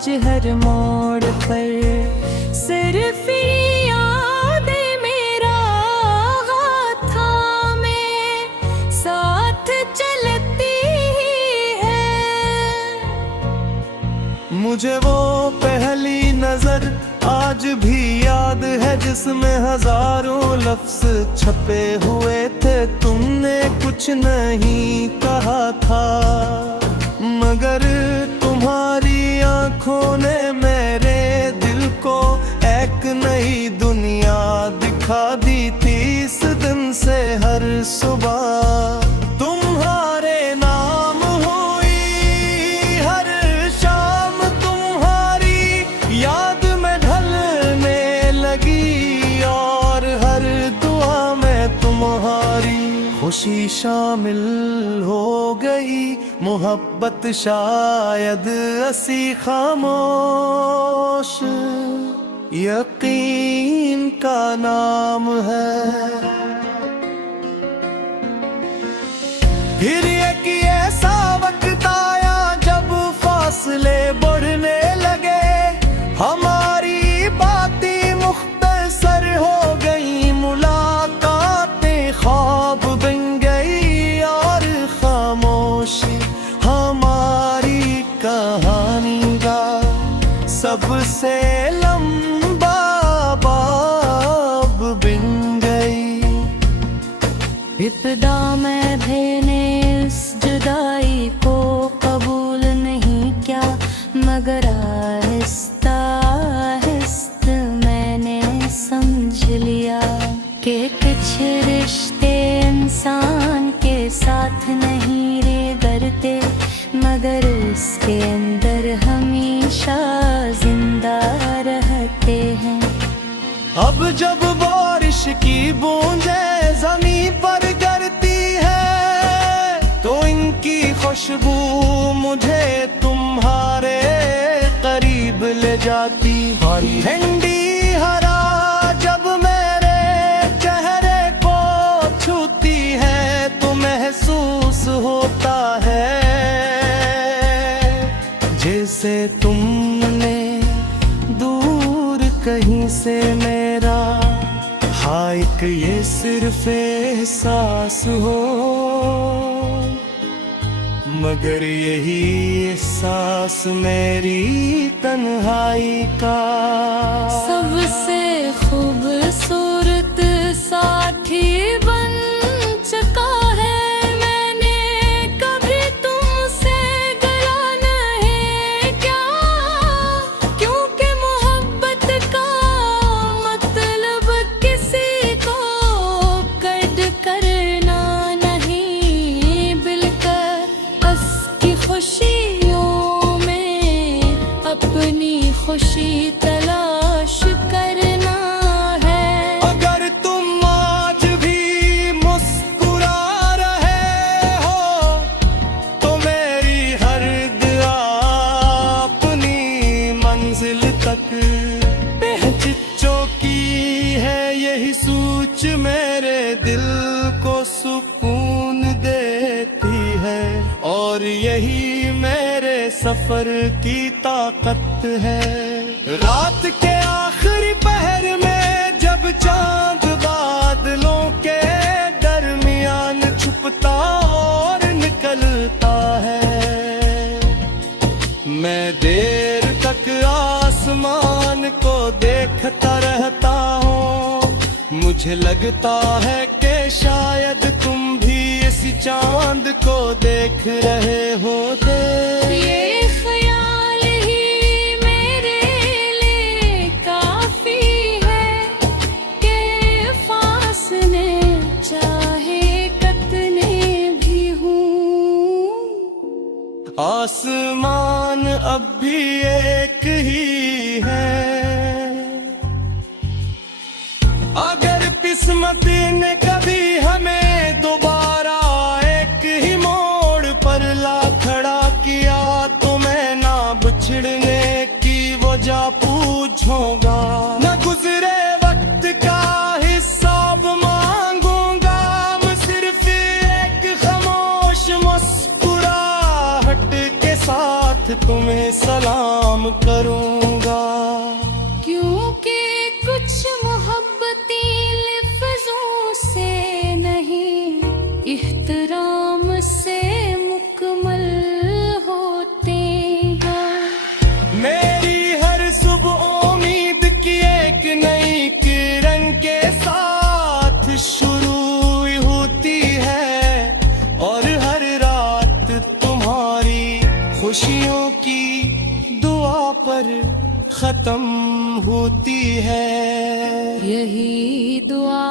आज हर मोड़ पर सिर्फ यादें मेरा हाथ थामे साथ चलती है। मुझे वो पहली नजर आज भी याद है जिसमें हजारों लफ्ज छपे हुए थे। तुमने कुछ नहीं कहा था मगर तुम्हारी आंखों ने मेरे दिल को एक नई दुनिया दिखा दी थी। इस दिन से हर सुबह तुम्हारे नाम हुई, हर शाम तुम्हारी याद में ढलने लगी और हर दुआ में तुम्हारी खुशी शामिल हो गई। मोहब्बत शायद असी खामोश यकीन का नाम है। फिर एक ऐसा वक्त आया जब फासले बढ़ने लगे, हमारी बातें मुख्तसर हो गई, मुलाकातें ख्वाब बन गई और खामोशी हमारी कहानी का सबसे लंबा बाब बन गई। इब्तिदा में मैंने इस जुदाई को कबूल नहीं किया मगर आहिस्ता आहिस्ता मैंने समझ लिया कि कुछ रिश्ते इंसान के साथ नहीं रे करते मगर इसके अंदर हमेशा जिंदा रहते हैं। अब जब बारिश की बूंदें जमीन पर गिरती है तो इनकी खुशबू मुझे तुम्हारे करीब ले जाती। हरी झंडी हरा जब मेरे चेहरे को छूती है तो महसूस होता है जैसे तुमने दूर कहीं से मेरा हाइक ये सिर्फ एहसास हो मगर यही एहसास मेरी तन्हाई का सबसे खूबसूरत साथी बन चुका है। मैंने कभी तुमसे गला नहीं क्या क्योंकि मोहब्बत का मतलब किसी को कैद करना नहीं बिल्कुल हंस की खुशियों में अपनी खुशी तलाश करना है। अगर तुम आज भी मुस्कुरा रहे हो तो मेरी हर दुआ अपनी मंजिल तक पहुंच चुकी है। यही सोच मेरे दिल को सुकून देती है और यही मेरे सफर की ताकत है। रात के आखिरी पहर में जब चांद बादलों के दरमियान छुपता और निकलता है मैं देर तक आसमान को देखता रहता हूँ। मुझे लगता है कि शायद तुम भी इसी चांद को देख रहे होते। ये ख्याल ही मेरे लिए काफी है कि फासले चाहे कितने भी हों आसमान अब भी एक ही है। अगर किस्मत ने कभी हमें दोबारा एक ही मोड़ पर ला खड़ा किया तो मैं ना बिछड़ने की वजह पूछूंगा, न गुजरे वक्त का हिसाब मांगूंगा। मैं सिर्फ एक खामोश मुस्कुराहट के साथ तुम्हें सलाम करूँगा। क्योंकि कुछ मोहब्बती लफ्जों से नहीं, इहतराम से मुकम्मल होते हैं। मेरी हर सुबह उम्मीद की एक नई किरण के साथ शुरू होती है, और हर रात तुम्हारी खुशियों की दुआ पर खत्म होती है। यही दुआ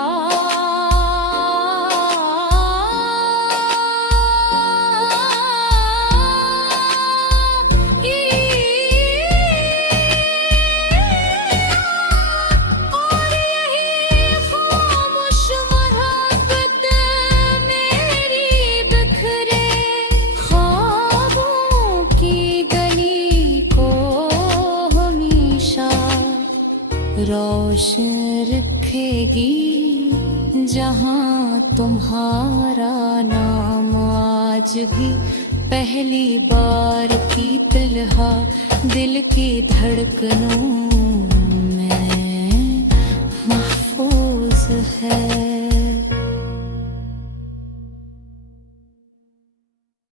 और यही खामोश मोहब्बत मेरी बिखरे ख्वाबों की गली को हमेशा रोशन रखेगी। जहाँ तुम्हारा नाम आज भी पहली बार की तलहा दिल की धड़कनों